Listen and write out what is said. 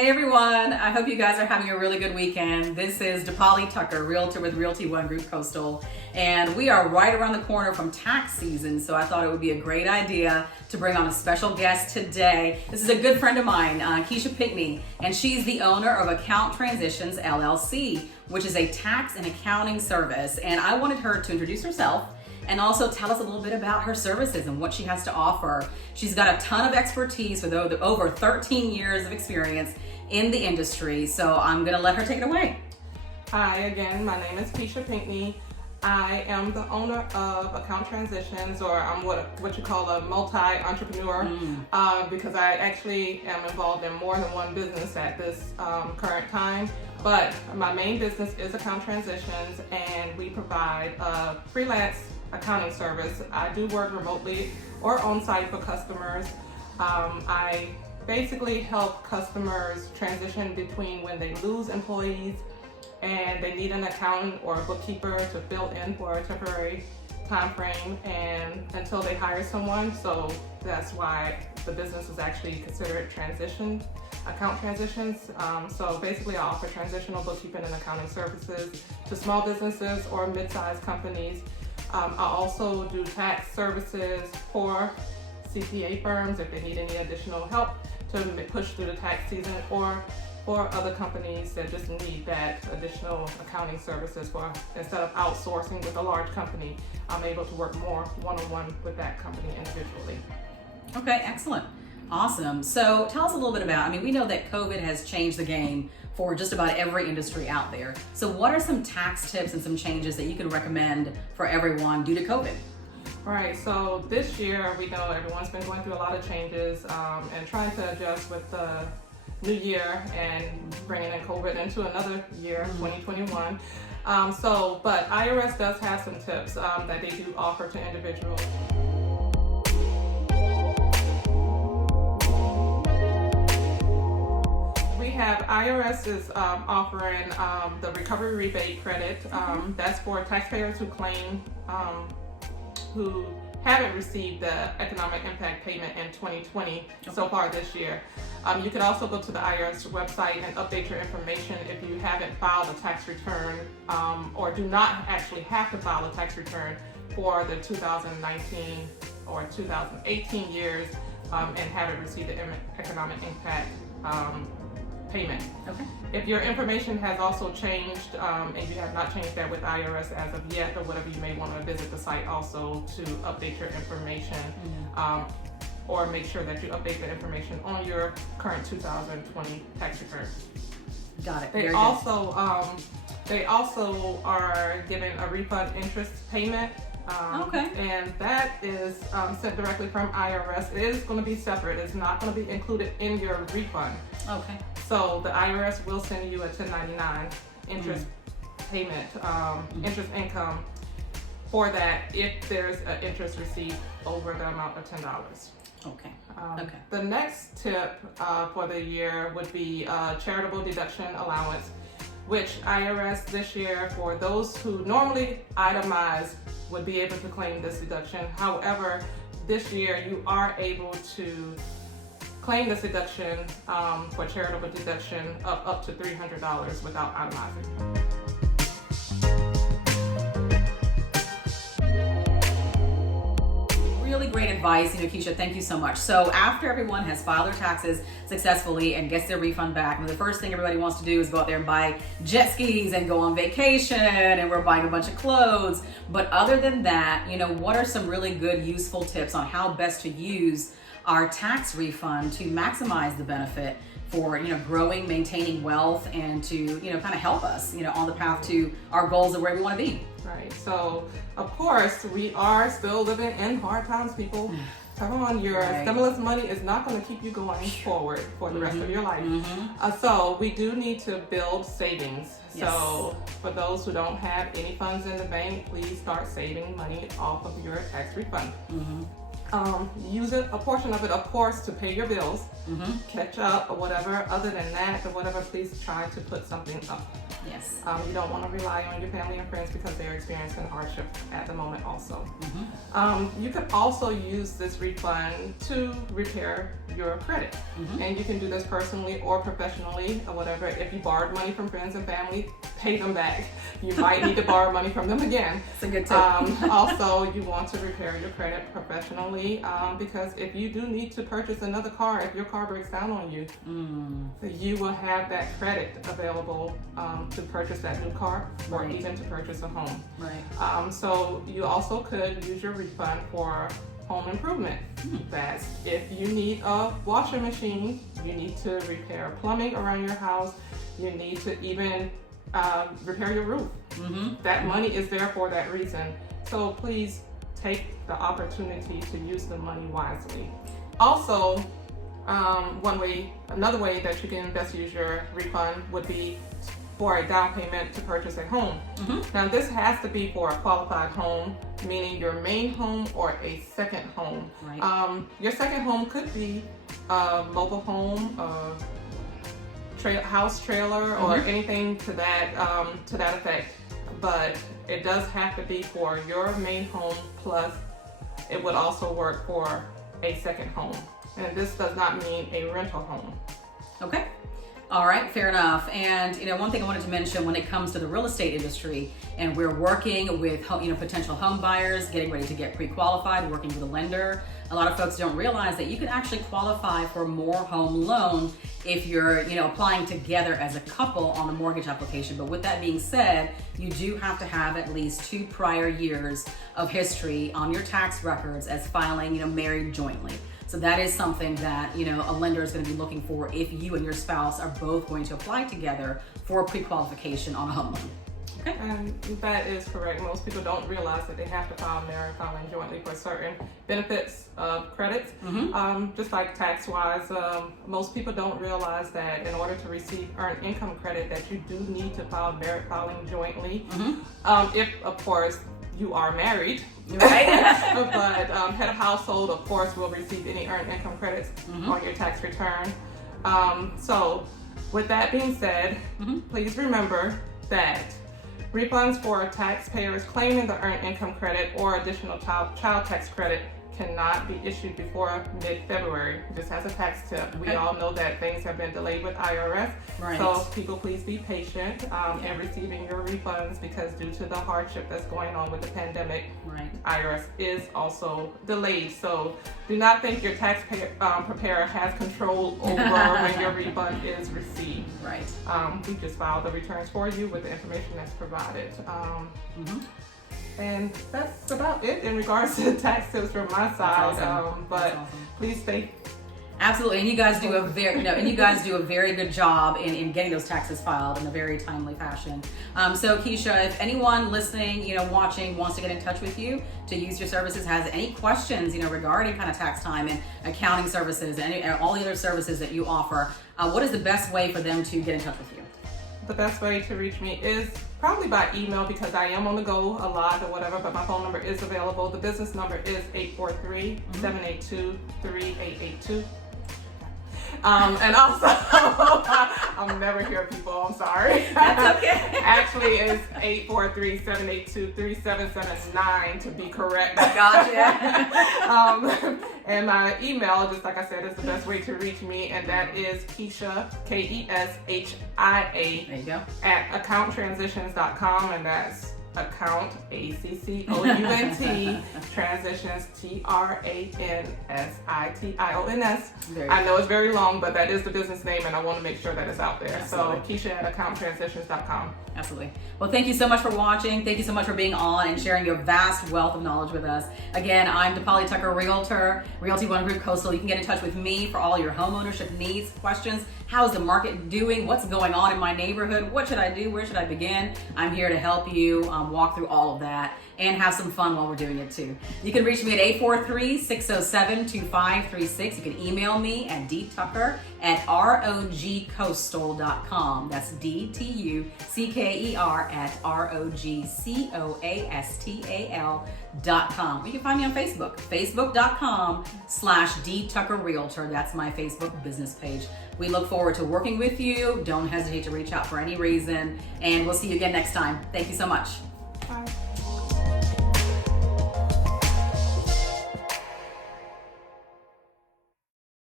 Hey everyone, I hope you guys are having a really good weekend. This is Dee Tucker, Realtor with Realty One Group Coastal, and we are right around the corner from tax season, so I thought it would be a great idea to bring on a special guest today. This is a good friend of mine, Keshia Pinckney, and she's the owner of Account Transitions, LLC, which is a tax and accounting service, and I wanted her to introduce herself and also tell us a little bit about her services and what she has to offer. She's got a ton of expertise with over 13 years of experience in the industry, so I'm gonna let her take it away. Hi again, my name is Keshia Pinckney. I am the owner of Account Transitions, or I'm what you call a multi-entrepreneur, because I actually am involved in more than one business at this current time. But my main business is Account Transitions, and we provide a freelance accounting service. I do work remotely or on-site for customers. I basically help customers transition between when they lose employees and they need an accountant or a bookkeeper to fill in for a temporary time frame and until they hire someone. So that's why the business is actually considered account transitions. So basically I offer transitional bookkeeping and accounting services to small businesses or mid-sized companies. I also do tax services for CPA firms if they need any additional help to push through the tax season, or for other companies that just need that additional accounting services. For instead of outsourcing with a large company, I'm able to work more one-on-one with that company individually. Okay, excellent. Awesome. So tell us a little bit about, we know that COVID has changed the game for just about every industry out there. So what are some tax tips and some changes that you can recommend for everyone due to COVID? All right, so this year we know everyone's been going through a lot of changes and trying to adjust with the new year and bringing in COVID into another year, 2021. But IRS does have some tips that they do offer to individuals. IRS is offering the recovery rebate credit. That's for taxpayers who haven't received the economic impact payment in 2020 so far this year. You can also go to the IRS website and update your information if you haven't filed a tax return or do not actually have to file a tax return for the 2019 or 2018 years and haven't received the economic impact payment. Okay. If your information has also changed and you have not changed that with IRS as of yet or whatever, you may want to visit the site also to update your information or make sure that you update the information on your current 2020 tax return. Got it. They also are giving a refund interest payment. And that is sent directly from IRS. It is going to be separate. It's not going to be included in your refund. Okay. So the IRS will send you a 1099 interest payment, interest income for that if there's an interest received over the amount of $10. Okay. The next tip for the year would be charitable deduction allowance, which IRS this year, for those who normally itemize, would be able to claim this deduction. However, this year you are able to claim this deduction for charitable deduction up to $300 without itemizing. Really great advice, Keshia, thank you so much. So after everyone has filed their taxes successfully and gets their refund back, the first thing everybody wants to do is go out there and buy jet skis and go on vacation, and we're buying a bunch of clothes. But other than that, what are some really good, useful tips on how best to use our tax refund to maximize the benefit for growing, maintaining wealth, and to kind of help us on the path to our goals of where we want to be? Right. So of course we are still living in hard times, people. Come on, your stimulus money is not going to keep you going forward for the rest of your life. So we do need to build savings. Yes. So for those who don't have any funds in the bank, please start saving money off of your tax refund. Use it, a portion of it, of course, to pay your bills, catch up or whatever. Other than that, or whatever, please try to put something up. Yes. You don't want to rely on your family and friends because they're experiencing hardship at the moment also. You can also use this refund to repair your credit. And you can do this personally or professionally or whatever. If you borrowed money from friends and family, pay them back. You might need to borrow money from them again. It's a good tip. Also, you want to repair your credit professionally because if you do need to purchase another car, if your car breaks down on you, you will have that credit available to purchase that new car or even to purchase a home. Right. So you also could use your refund for home improvement. That's if you need a washing machine, you need to repair plumbing around your house, you need to even repair your roof. That money is there for that reason. So please take the opportunity to use the money wisely. Also, another way that you can best use your refund would be for a down payment to purchase a home. Now this has to be for a qualified home, meaning your main home or a second home. Right. Your second home could be a mobile home, a house trailer, or anything to that effect. But it does have to be for your main home, plus it would also work for a second home. And this does not mean a rental home. Okay. All right, fair enough. And one thing I wanted to mention when it comes to the real estate industry, and we're working with potential home buyers, getting ready to get pre-qualified, working with a lender. A lot of folks don't realize that you can actually qualify for more home loan if you're applying together as a couple on the mortgage application. But with that being said, you do have to have at least 2 prior years of history on your tax records as filing married jointly. So that is something that a lender is going to be looking for if you and your spouse are both going to apply together for pre-qualification on a home loan. Okay. And that is correct. Most people don't realize that they have to file married filing jointly for certain benefits of credits. Just like tax-wise, most people don't realize that in order to receive earned income credit that you do need to file married filing jointly. If, of course, you are married. Right. But head of household, of course, will receive any earned income credits on your tax return. So with that being said, please remember that refunds for taxpayers claiming the earned income credit or additional child tax credit cannot be issued before mid-February. Just as a tax tip, we all know that things have been delayed with IRS. Right. So people, please be patient in receiving your refunds because due to the hardship that's going on with the pandemic, IRS is also delayed. So do not think your tax preparer has control over when your refund is received. Right. We just file the returns for you with the information that's provided. And that's about it in regards to tax tips from my side. Awesome. But please stay. Absolutely, and you guys do a very good job in getting those taxes filed in a very timely fashion. So Keshia, if anyone listening, watching, wants to get in touch with you to use your services, has any questions, regarding kind of tax time and accounting services and all the other services that you offer, what is the best way for them to get in touch with you? The best way to reach me is probably by email because I am on the go a lot or whatever, but my phone number is available. The business number is 843-782-3882. And also, I'll never hear people, I'm sorry. That's okay. Actually, it's 843-782-3779 to be correct. Gotcha. And my email, just like I said, is the best way to reach me, and that is Keshia, Keshia, there you go, at accounttransitions.com, and that's account, ACCOUNT, transitions, TRANSITIONS. I know it's very long, but that is the business name, and I want to make sure that it's out there. Absolutely. So Keshia at accounttransitions.com. Absolutely. Well, thank you so much for watching. Thank you so much for being on and sharing your vast wealth of knowledge with us. Again, I'm Deepali Tucker, Realtor, Realty One Group Coastal. You can get in touch with me for all your home ownership needs, questions. How's the market doing? What's going on in my neighborhood? What should I do? Where should I begin? I'm here to help you walk through all of that and have some fun while we're doing it too. You can reach me at 843-607-2536. You can email me at dtucker@rogcoastal.com. That's DTUCKER@rogcoastal.com. You can find me on Facebook, facebook.com/dtuckerrealtor. That's my Facebook business page. We look forward to working with you. Don't hesitate to reach out for any reason, and we'll see you again next time. Thank you so much. Bye.